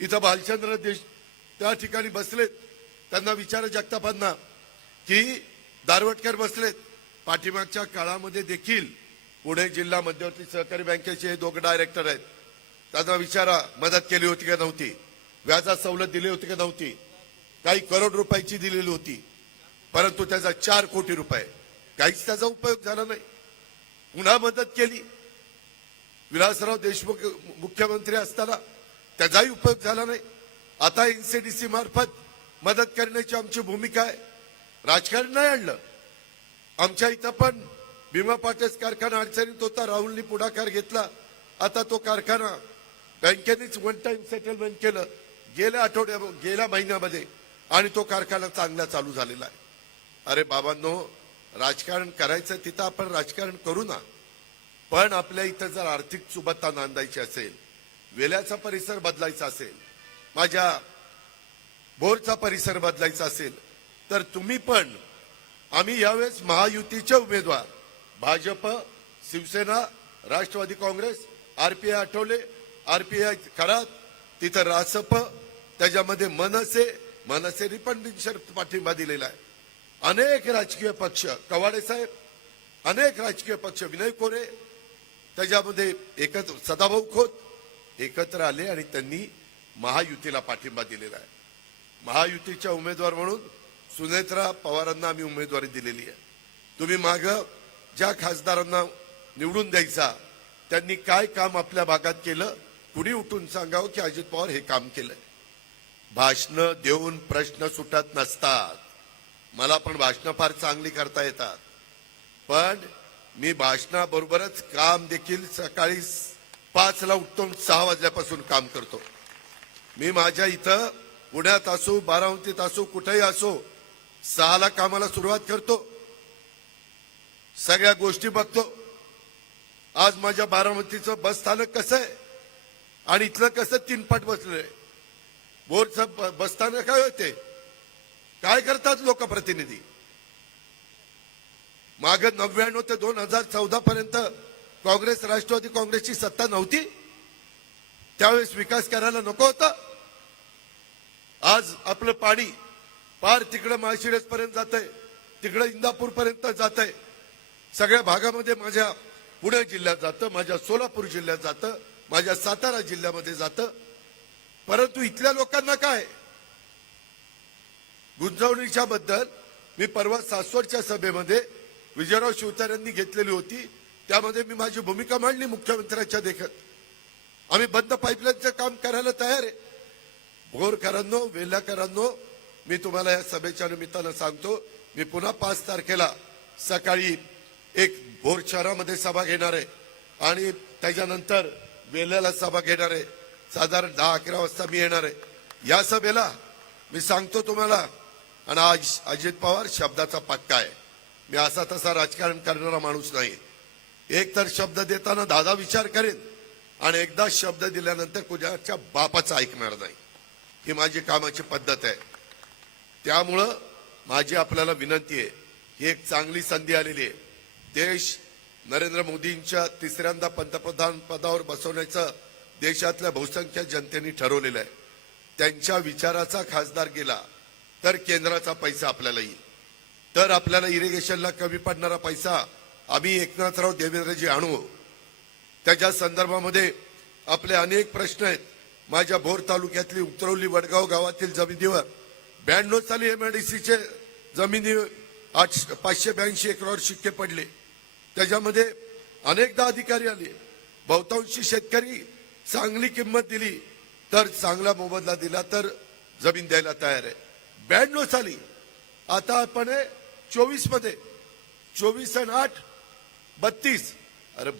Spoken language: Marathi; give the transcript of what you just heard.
इथं भालचंद्र देश त्या ठिकाणी बसलेत, त्यांना विचारा जगतापांना की दारवटकर बसलेत. पाठीमागच्या काळामध्ये देखील पुणे जिल्हा मध्यवर्ती सहकारी बँकेचे हे दोघं डायरेक्टर आहेत, त्यांना विचारा मदत केली होती का नव्हती, व्याजात सवलत दिली होती का नव्हती, काही करोड रुपयाची दिलेली होती, परंतु त्याचा 4 कोटी रुपये काहीच त्याचा उपयोग झाला नाही. पुन्हा मदत केली, विलासराव देशमुख मुख्यमंत्री असताना त्याचाही उपयोग झाला नाही. आता एनसीडीसी मार्फत मदत करण्याची आमची भूमिका आहे. राजकारण नाही आणलं. आमच्या इथं पण भीमा पाटेस कारखाना अडचणीत होता, राहुलनी पुढाकार घेतला. आता तो कारखाना बँकेनेच वन टाइम सेटलमेंट केलं गेल्या महिन्यामध्ये आणि तो कारखाना चांगला चालू झालेला आहे. अरे बाबांनो, राजकारण करायचं तिथं आपण राजकारण करू ना, पण आपल्या इथं जर आर्थिक सुबत्ता नांदायची असेल, वेल्याचा परिसर बदलायचा असेल, माझ्या भोरचा परिसर बदलायचा असेल, तर तुम्ही पण आम्ही यावेळेस महायुतीचे उमेदवार भाजप, शिवसेना, राष्ट्रवादी काँग्रेस, आरपीआय आठवले, आरपीआय खरात, तिथं रासप, त्याच्यामध्ये मनसेने पण बिनशर्त पाठिंबा दिलेला आहे. अनेक राजकीय पक्ष, कवाडे साहेब, अनेक राजकीय पक्ष, विनय कोरे, त्याच्यामध्ये एकत्र सदाभाऊ खोत एकत्र आले आणि त्यांनी महायुतीला पाठिंबा दिलेला आहे. महायुतीच्या उमेदवार म्हणून सुनेत्रा पवारांना आम्ही उमेदवारी दिलेली आहे. तुम्ही माग ज्या खासदारांना निवडून द्यायचा त्यांनी काय काम आपल्या भागात केलं, कुणी उठून सांगावं की अजित पवार हे काम केलंय. भाषण देऊन प्रश्न सुटत नसतात. मला पण भाषण फार चांगली करता येतात, पण मी भाषणाबरोबरच काम देखील सकाळी 5 ला उठतो, 6 वाजल्यापासून काम करतो. मी माझ्या इथं पुण्यात असो, बारामतीत असो, कुठेही असो, 6 ला कामाला सुरुवात करतो. सगळ्या गोष्टी बघतो. आज माझ्या बारामतीचं बस स्थानक कसं आहे आणि इथलं कसं 3 पट बसलंय. बोरचं बस स्थानक काय होते, काय करतात लोकप्रतिनिधी. माग 99 ते 2014 पर्यंत काँग्रेस राष्ट्रवादी काँग्रेसची सत्ता नव्हती, त्यावेळेस विकास करायला नको होता. आज आपलं पाणी पार तिकडं माळशिरस पर्यंत जात आहे, तिकडं इंदापूर पर्यंत जात आहे. सगळ्या भागामध्ये माझ्या पुणे जिल्ह्यात जातं, माझ्या सोलापूर जिल्ह्यात जातं, माझ्या सातारा जिल्ह्यामध्ये जातं. परंतु इथल्या लोकांना काय, गुंतवणुकीच्या बद्दल मी परवा सासवडच्या सभेमध्ये विजयराव शिवतारेंनी घेतलेली होती, त्यामध्ये मी माझी भूमिका मांडली मुख्यमंत्र्यांच्या देखत. आम्ही बंद पाईपलाईनचं काम करायला तयार आहे. भोरकरांनो, वेल्हाकरांनो, मी तुम्हाला या सभेच्या निमित्तानं सांगतो, मी पुन्हा 5 तारखेला सकाळी एक भोर शहरामध्ये सभा घेणार आहे आणि त्याच्यानंतर वेल्ह्याला सभा घेणार आहे. साधारण 10-11 वाजता मी येणार आहे. या सभेला मी सांगतो तुम्हाला, आणि आज अजित पवार शब्दाचा पक्का आहे. मी असा तसा राजकारण करणारा माणूस नाही. एक तर शब्द देताना 10 विचार करेन आणि एकदा शब्द दिल्यानंतर कुणाच्या बापाचं ऐकणार नाही. ही माझी कामाची पद्धत आहे. त्यामुळं माझी आपल्याला विनंती आहे, ही एक चांगली संधी आलेली आहे. देश नरेंद्र मोदींच्या 3ऱ्यांदा पंतप्रधान पदावर बसवण्याचं देशातल्या बहुसंख्य जनतेने ठरवलेलं आहे. त्यांच्या विचाराचा खासदार गेला तर केंद्राचा पैसा आपल्याला येईल, तर आपल्याला इरिगेशनला कमी पडणारा पैसा आम्ही एकनाथराव देवेंद्रजी आणू. त्याच्या संदर्भामध्ये आपले अनेक प्रश्न आहेत. माझ्या भोर तालुक्यातली उतरवली वडगाव गावातील जमिनीवर 92 साली एमआयडीसीचे जमिनी 582 एकरावर शिक्के पडले. त्याच्यामध्ये अनेकदा अधिकारी आले. बहुतांशी शेतकरी चांगली किंमत दिली तर चांगला मोबदला दिला तर जमीन द्यायला तयार आहे. 92 साली, आता आपण 24 मध्ये 24 आणि 8 32